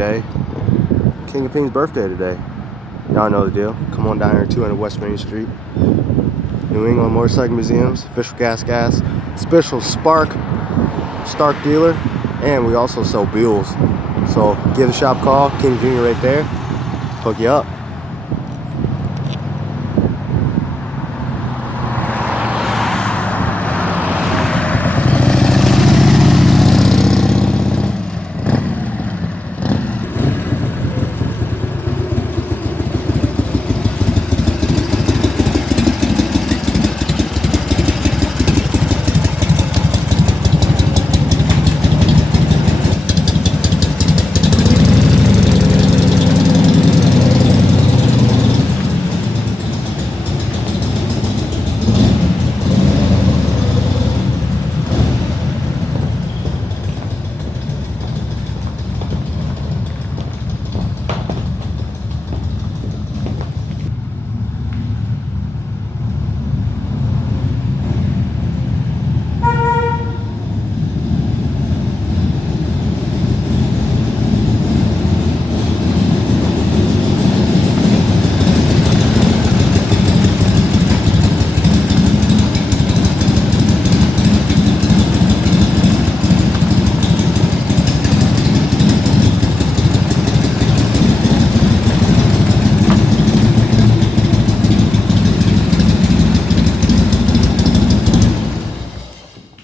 day. King of Ping's birthday today. Y'all know the deal. Come on down here, 200 West Main Street. New England Motorcycle Museum's official gas, special Stark dealer, and we also sell Buells. So give the shop a call, King Jr. right there, hook you up.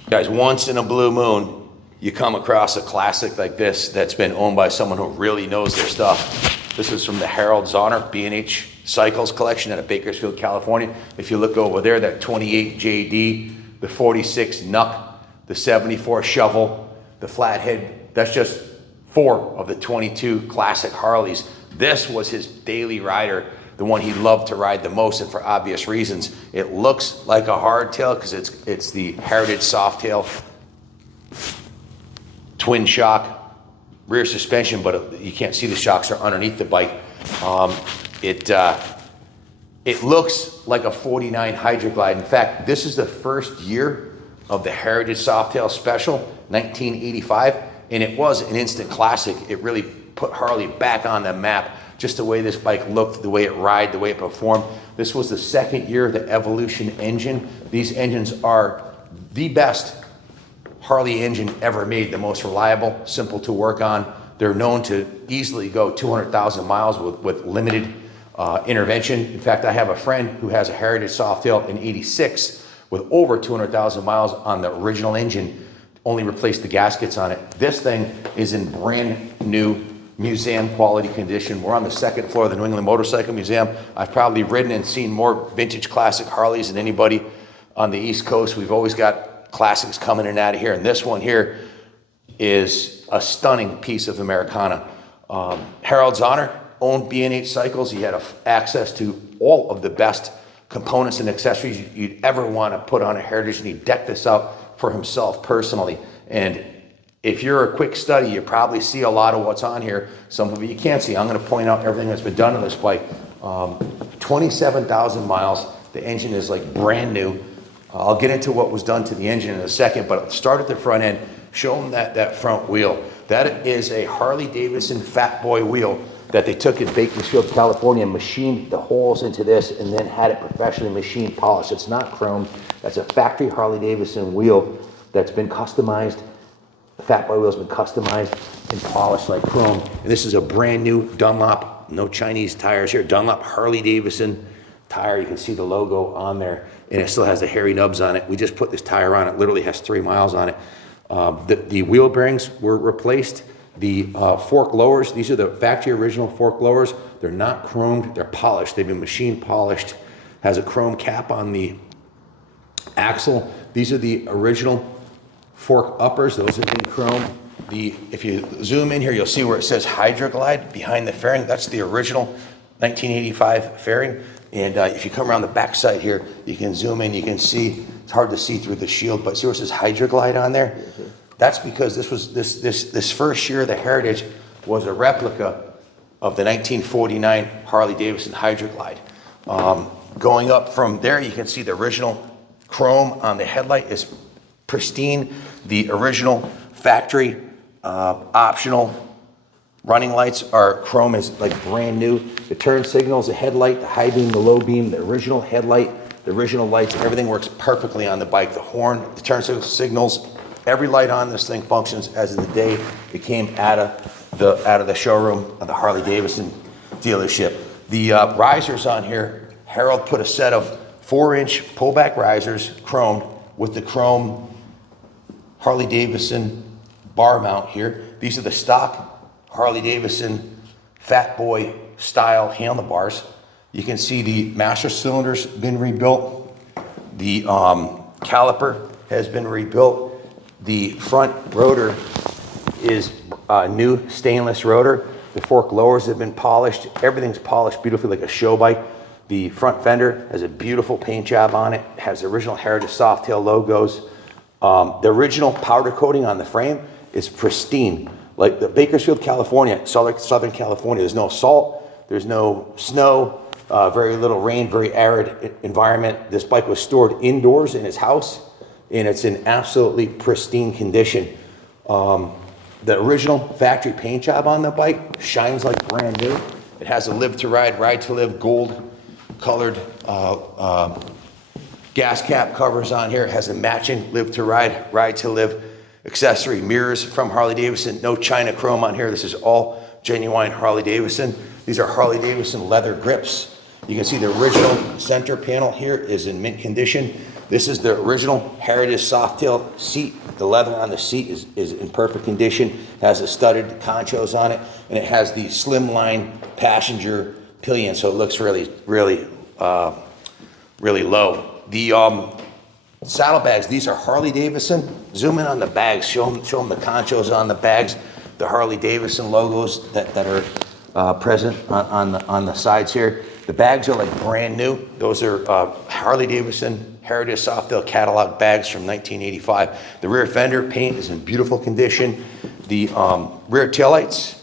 Guys, once in a blue moon, you come across a classic like this that's been owned by someone who really knows their stuff. This is from the Harold Zahner B&H Cycles collection out of Bakersfield, California. If you look over there, that 28 JD, the 46 Nuck, the 74 Shovel, the Flathead, that's just 4 of the 22 classic Harleys. This was his daily rider, the one he loved to ride the most, and for obvious reasons. It looks like a hardtail because it's the Heritage Softail twin shock rear suspension, but you can't see the shocks are underneath the bike. It looks like a 49 Hydroglide. In fact, this is the first year of the Heritage Softail Special, 1985, and it was an instant classic. It really put Harley back on the map. Just the way this bike looked, the way it ride, the way it performed. This was the second year of the Evolution engine. These engines are the best Harley engine ever made, the most reliable, simple to work on. They're known to easily go 200,000 miles with limited intervention. In fact, I have a friend who has a Heritage Softail in '86 with over 200,000 miles on the original engine, only replaced the gaskets on it. This thing is in brand new museum quality condition. We're on the second floor of the New England Motorcycle Museum. I've probably ridden and seen more vintage classic Harleys than anybody on the East Coast. We've always got classics coming in and out of here, and this one here is a stunning piece of Americana. Harold Zahner owned B&H Cycles. He had access to all of the best components and accessories you'd ever want to put on a Heritage, and he decked this out for himself personally. And if you're a quick study, you probably see a lot of what's on here. Some of it you can't see. I'm going to point out everything that's been done to this bike. 27,000 miles. The engine is like brand new. I'll get into what was done to the engine in a second, but start at the front end. Show them that front wheel. That is a Harley-Davidson Fat Boy wheel that they took in Bakersfield, California, and machined the holes into this and then had it professionally machined, polished. It's not chrome. That's a factory Harley-Davidson wheel that's been customized. The Fat Boy wheel's been customized and polished like chrome. And this is a brand new Dunlop, no Chinese tires here, Dunlop Harley-Davidson tire. You can see the logo on there, and it still has the hairy nubs on it. We just put this tire on. It literally has 3 miles on it. The wheel bearings were replaced. The fork lowers, these are the factory original fork lowers. They're not chromed, they're polished. They've been machine polished. Has a chrome cap on the axle. These are the original fork uppers. Those have been chromed. If you zoom in here, you'll see where it says Hydroglide behind the fairing. That's the original 1985 fairing. And if you come around the back side here, you can zoom in, you can see, it's hard to see through the shield, but see where it says Hydroglide on there? That's because this first year of the Heritage was a replica of the 1949 Harley-Davidson Hydroglide. Going up from there, you can see the original chrome on the headlight is pristine. The original factory optional Running lights are chrome, is like brand new. The turn signals, the headlight, the high beam, the low beam, the original headlight, the original lights, everything works perfectly on the bike. The horn, the turn signals, every light on this thing functions as of the day it came out of the showroom of the Harley Davidson dealership. The risers on here, Harold put a set of 4-inch pullback risers, chromed, with the chrome Harley Davidson bar mount here. These are the stock Harley Davidson Fat Boy style handlebars. You can see the master cylinder's been rebuilt. The caliper has been rebuilt. The front rotor is a new stainless rotor. The fork lowers have been polished. Everything's polished beautifully like a show bike. The front fender has a beautiful paint job on it. It has the original Heritage Softail logos. The original powder coating on the frame is pristine. Like the Bakersfield, California, Southern California, there's no salt, there's no snow, very little rain, very arid environment. This bike was stored indoors in his house, and it's in absolutely pristine condition. The original factory paint job on the bike shines like brand new. It has a Live to Ride, Ride to Live gold colored gas cap covers on here. It has a matching Live to Ride, Ride to Live accessory. Mirrors from Harley Davidson. No China chrome on here. This is all genuine Harley Davidson. These are Harley Davidson leather grips. You can see the original center panel here is in mint condition. This is the original Heritage Softail seat. The leather on the seat is in perfect condition. It has the studded conchos on it, and it has the slimline passenger pillion, so it looks really low. The saddlebags, these are Harley Davidson. Zoom in on the bags, show them the conchos on the bags, the Harley Davidson logos that are present on the sides here. The bags are like brand new. Those are Harley Davidson Heritage Softail catalog bags from 1985. The rear fender paint is in beautiful condition. The rear taillights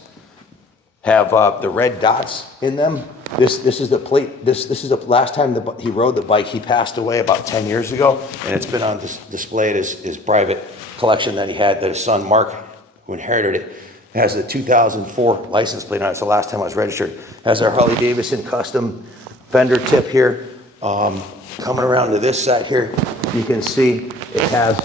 have the red dots in them. This is the plate. This is the last time he rode the bike. He passed away about 10 years ago, and it's been on display at his private collection that he had, that his son Mark, who inherited it, has a 2004 license plate on it. It's the last time I was registered. It has our Harley Davidson custom fender tip here. Coming around to this side here, you can see it has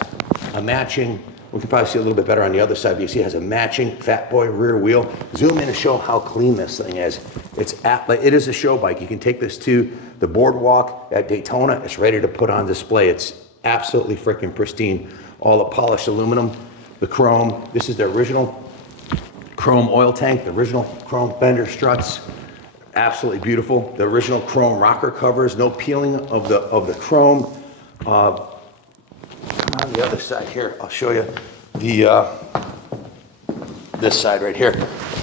a matching, we can probably see a little bit better on the other side, but you see it has a matching Fat Boy rear wheel. Zoom in to show how clean this thing is. It is a show bike. You can take this to the boardwalk at Daytona. It's ready to put on display. It's absolutely freaking pristine. All the polished aluminum, the chrome. This is the original chrome oil tank, the original chrome fender struts. Absolutely beautiful. The original chrome rocker covers, no peeling of the chrome. On the other side here, I'll show you this side right here.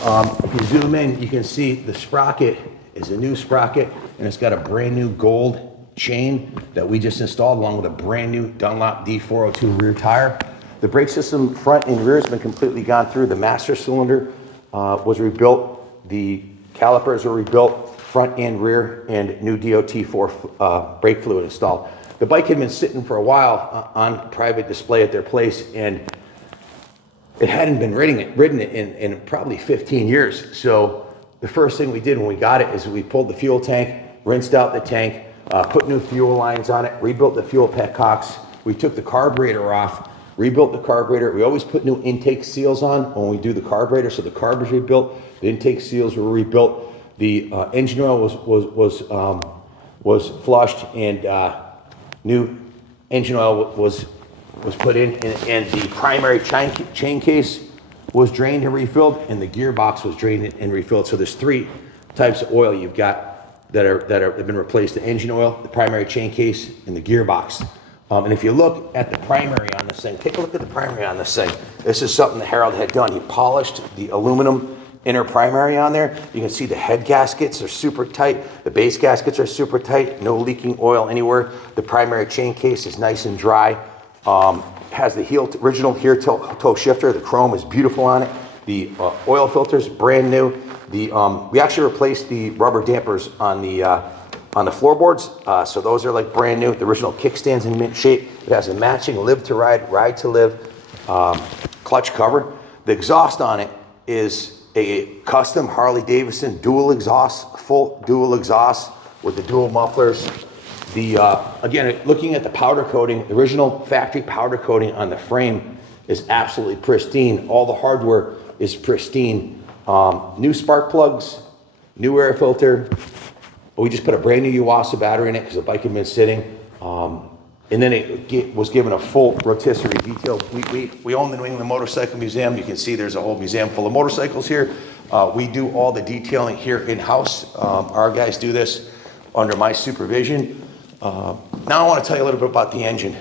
If you zoom in, you can see the sprocket is a new sprocket, and it's got a brand new gold chain that we just installed, along with a brand new Dunlop D402 rear tire. The brake system front and rear has been completely gone through. The master cylinder was rebuilt. The calipers were rebuilt, front and rear, and new DOT4 brake fluid installed. The bike had been sitting for a while on private display at their place, and it hadn't been ridden in probably 15 years. So the first thing we did when we got it is we pulled the fuel tank, rinsed out the tank, put new fuel lines on it, rebuilt the fuel petcocks. We took the carburetor off, rebuilt the carburetor. We always put new intake seals on when we do the carburetor, so the carb was rebuilt. The intake seals were rebuilt. The engine oil was flushed, and new engine oil was put in, and the primary chain case was drained and refilled, and the gearbox was drained and refilled. So there's 3 types of oil you've got that have been replaced: the engine oil, the primary chain case, and the gearbox. And if you look at the primary on this thing, take a look at the primary on this thing. This is something that Harold had done. He polished the aluminum inner primary on there. You can see the head gaskets are super tight. The base gaskets are super tight. No leaking oil anywhere. The primary chain case is nice and dry. Has the original heel toe shifter. The chrome is beautiful on it. The oil filter's brand new. We actually replaced the rubber dampers on the floorboards, so those are like brand new. The original kickstand's in mint shape. It has a matching Live to Ride, Ride to Live clutch cover. The exhaust on it is a custom Harley Davidson dual exhaust, full dual exhaust with the dual mufflers. The again, looking at the powder coating, the original factory powder coating on the frame is absolutely pristine. All the hardware is pristine. New spark plugs, new air filter. We just put a brand new Yuasa battery in it because the bike had been sitting. And then it was given a full rotisserie detail. We own the New England Motorcycle Museum. You can see there's a whole museum full of motorcycles here. We do all the detailing here in-house. Our guys do this under my supervision. Now I want to tell you a little bit about the engine.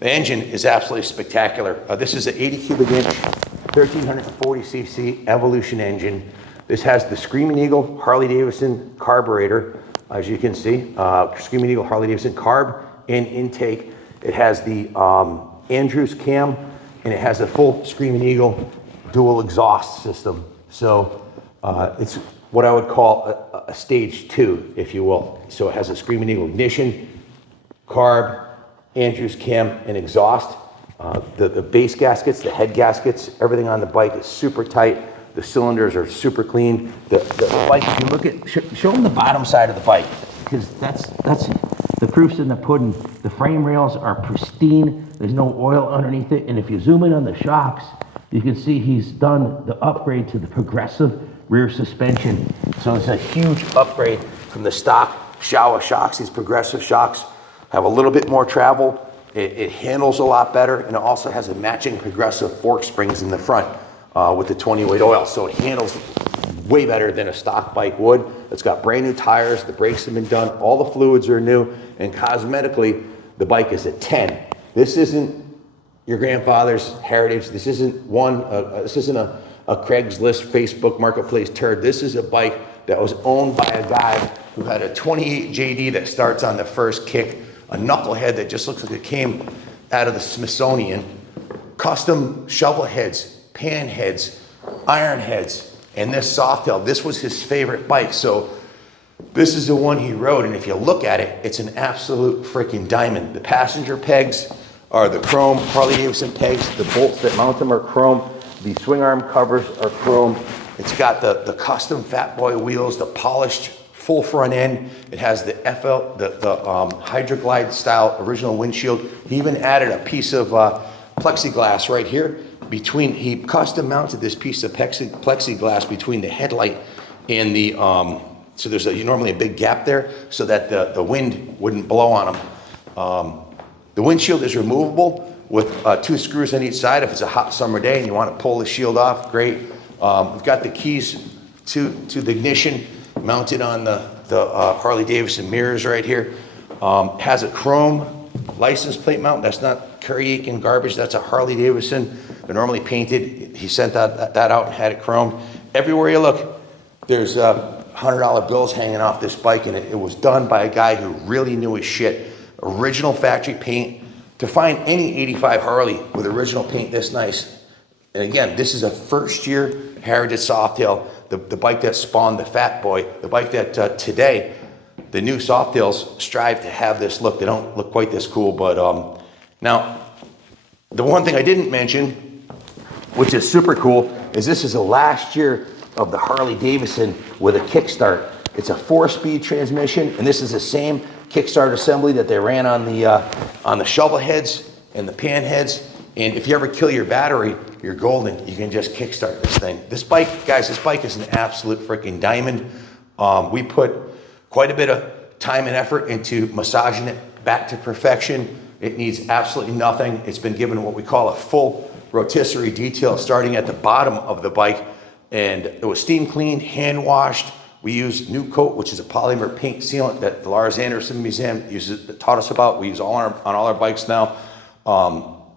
The engine is absolutely spectacular. This is an 80 cubic inch, 1340 cc Evolution engine. This has the Screaming Eagle Harley Davidson carburetor, as you can see. Screaming Eagle Harley Davidson carb and intake. It has the Andrews cam, and it has a full Screaming Eagle dual exhaust system. So it's what I would call a stage 2, if you will. So it has a Screaming Eagle ignition, carb, Andrews cam, and exhaust. The base gaskets, the head gaskets, everything on the bike is super tight. The cylinders are super clean. The bike, if you look at, show them the bottom side of the bike, because that's the proof's in the pudding. The frame rails are pristine. There's no oil underneath it. And if you zoom in on the shocks, you can see he's done the upgrade to the progressive rear suspension. So it's a huge upgrade from the stock Showa shocks. These progressive shocks have a little bit more travel. It handles a lot better, and it also has a matching progressive fork springs in the front with the 20-weight oil. So it handles way better than a stock bike would. It's got brand new tires, the brakes have been done, all the fluids are new, and cosmetically, the bike is a 10. This isn't your grandfather's heritage. This isn't a Craigslist, Facebook Marketplace turd. This is a bike that was owned by a guy who had a 28 JD that starts on the first kick, a knucklehead that just looks like it came out of the Smithsonian, custom shovel heads, pan heads, iron heads, and this Softail. This was his favorite bike. So this is the one he rode, and if you look at it, it's an absolute freaking diamond. The passenger pegs are the chrome Harley Davidson pegs. The bolts that mount them are chrome. The swing arm covers are chrome. It's got the custom Fat Boy wheels, the polished full front end. It has the Hydroglide style original windshield. He even added a piece of plexiglass right here between. He custom mounted this piece of plexiglass between the headlight and the so there's normally a big gap there so that the wind wouldn't blow on them. The windshield is removable with 2 screws on each side. If it's a hot summer day and you want to pull the shield off, great. We've got the keys to the ignition mounted on the Harley Davidson mirrors right here. Has a chrome license plate mount. That's not Curry Aiken garbage. That's a Harley Davidson. They're normally painted. He sent that out and had it chromed. Everywhere you look, there's $100 bills hanging off this bike, and it was done by a guy who really knew his shit. Original factory paint. To find any 85 Harley with original paint this nice, and again, this is a first-year heritage Softail, the bike that spawned the Fat Boy, the bike that today, the new Softails strive to have this look. They don't look quite this cool, but now, the one thing I didn't mention, which is super cool, is this is the last year of the Harley Davidson with a Kickstart. It's a 4-speed transmission, and this is the same Kickstart assembly that they ran on the shovel heads and the pan heads. And if you ever kill your battery, you're golden. You can just kickstart this thing. This bike, guys, this bike is an absolute freaking diamond. We put quite a bit of time and effort into massaging it back to perfection. It needs absolutely nothing. It's been given what we call a full rotisserie detail starting at the bottom of the bike. And it was steam cleaned, hand washed. We use New Coat, which is a polymer paint sealant that the Lars Anderson Museum taught us about. We use on all our bikes now.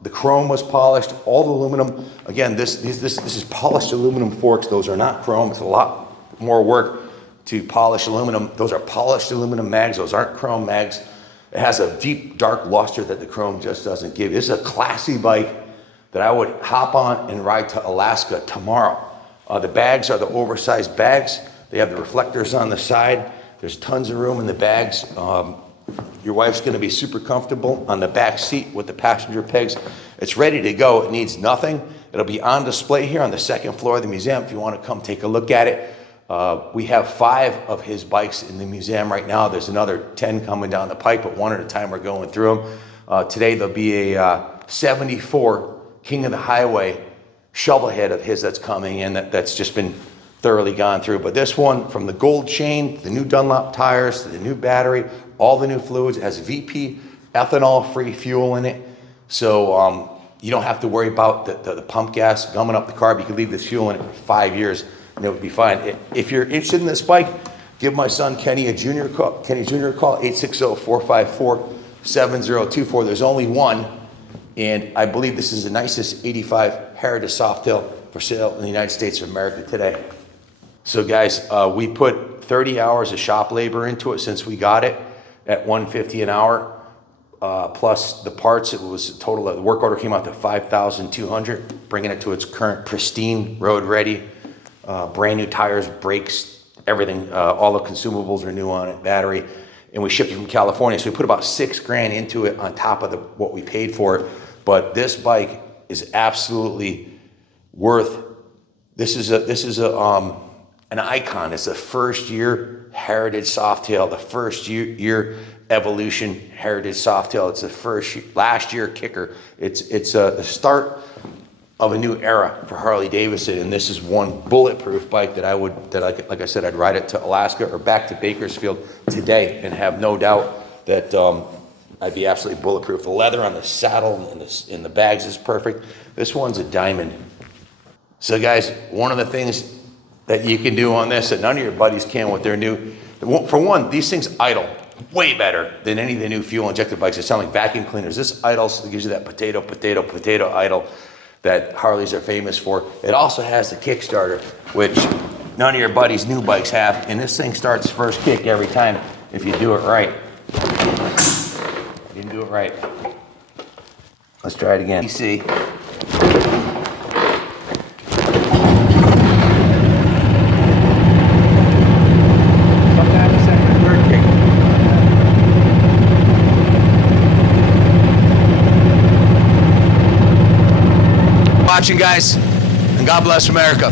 The chrome was polished, all the aluminum. Again, this is polished aluminum forks. Those are not chrome. It's a lot more work to polish aluminum. Those are polished aluminum mags. Those aren't chrome mags. It has a deep, dark luster that the chrome just doesn't give. This is a classy bike that I would hop on and ride to Alaska tomorrow. The bags are the oversized bags. They have the reflectors on the side. There's tons of room in the bags. Your wife's gonna be super comfortable on the back seat with the passenger pegs. It's ready to go. It needs nothing. It'll be on display here on the second floor of the museum if you want to come take a look at it. We have 5 of his bikes in the museum right now. There's another 10 coming down the pipe, but one at a time we're going through them. Today there'll be a 74 King of the Highway shovelhead of his that's coming in that's just been thoroughly gone through. But this one, from the gold chain, the new Dunlop tires, to the new battery, all the new fluids, it has VP ethanol-free fuel in it. So you don't have to worry about the pump gas gumming up the carb. You can leave this fuel in it for 5 years and it would be fine. If you're interested in this bike, give my son Kenny a junior call. Kenny Jr. call 860-454-7024. There's only one, and I believe this is the nicest 85 Heritage Softail for sale in the United States of America today. So guys, we put 30 hours of shop labor into it since we got it at $150 an hour. Plus the parts, it was a total of the work order came out to $5,200, bringing it to its current pristine, road ready, brand new tires, brakes, everything. All the consumables are new on it, battery, and we shipped it from California. So we put about $6 grand into it on top of what we paid for it. But this bike is absolutely worth. This is an icon. It's the first year Heritage Softail, the first year Evolution Heritage Softail. It's the last year Kicker. It's the start of a new era for Harley Davidson, and this is one bulletproof bike that like I said, I'd ride it to Alaska or back to Bakersfield today and have no doubt that I'd be absolutely bulletproof. The leather on the saddle and the bags is perfect. This one's a diamond. So guys, one of the things that you can do on this that none of your buddies can with their new, for one, these things idle way better than any of the new fuel injected bikes. They sound like vacuum cleaners. This idles, it gives you that potato idle that Harleys are famous for. It also has the Kickstarter, which none of your buddies' new bikes have, and this thing starts first kick every time if you do it right. You didn't do it right. Let's try it again. You see. Watching, guys, and God bless America.